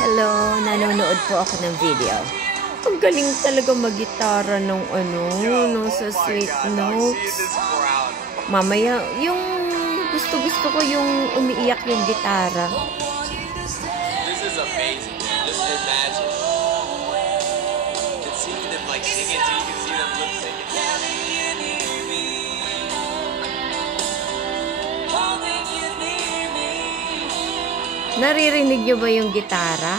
Hello, nanonood po ako ng video. Ang galing talaga mag-gitara nung nung sa Sweet Notes. Mamaya, yung gusto ko yung umiiyak yung gitara. This is amazing. Just imagine. You can see them like singing, so you can see them lip singing. Naririnig nyo ba yung gitara?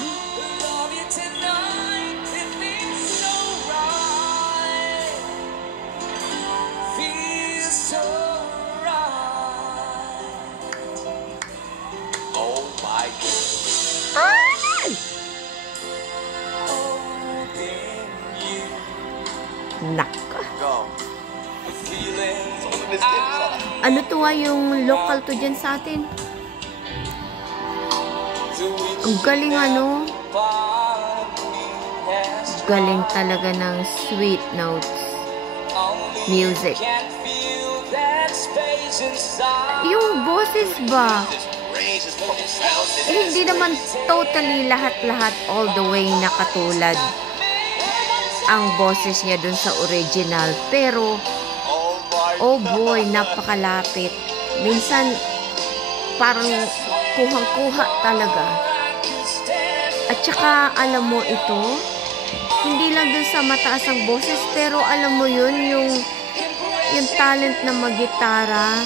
Oh my goodness. Ay! Naka. Go. Ano to yung local to dyan sa atin? Ang galing galing talaga ng Sweet Notes music. Yung boses ba? Hindi naman totally lahat-lahat all the way na katulad ang boses niya dun sa original. Pero, oh boy, napakalapit. Minsan, parang kuhang-kuha talaga. At saka, alam mo ito, hindi lang dun sa mataas ang boses, pero alam mo yun, yung talent na mag-gitara,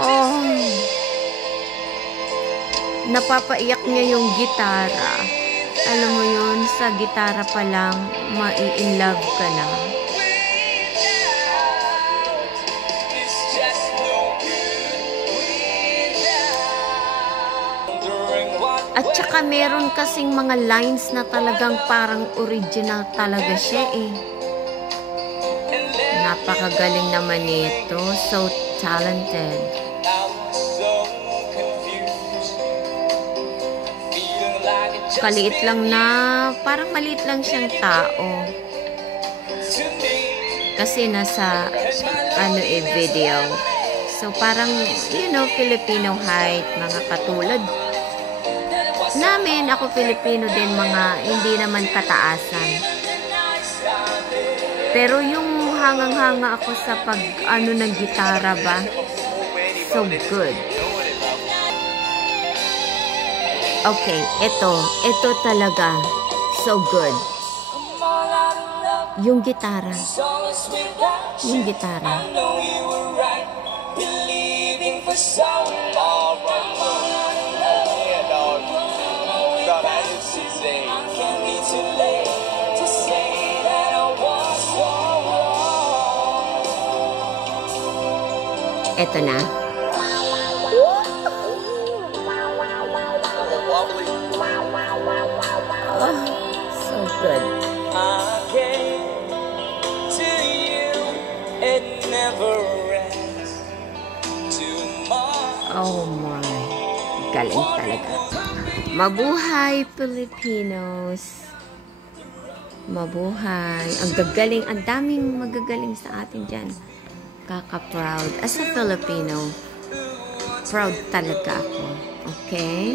oh, napapaiyak niya yung gitara. Alam mo yun, sa gitara pa lang, mai-inlove ka na. At saka meron kasing mga lines na talagang parang original talaga siya eh. Napakagaling naman nito. So talented. Kaliit lang na, parang maliit lang siyang tao. Kasi nasa, video. So parang, Filipino height, mga katulad namin, ako Pilipino din, mga hindi naman kataasan. Pero yung hangang-hanga ako sa ng gitara ba? So good. Okay, ito talaga. So good. Yung gitara. Yung gitara. Ito na. Oh, so good. Oh my. Galing talaga. Mabuhay, Filipinos. Mabuhay. Ang gagaling, ang daming magagaling sa atin dyan. Kaka-proud. As a Filipino, proud talaga ako. Okay?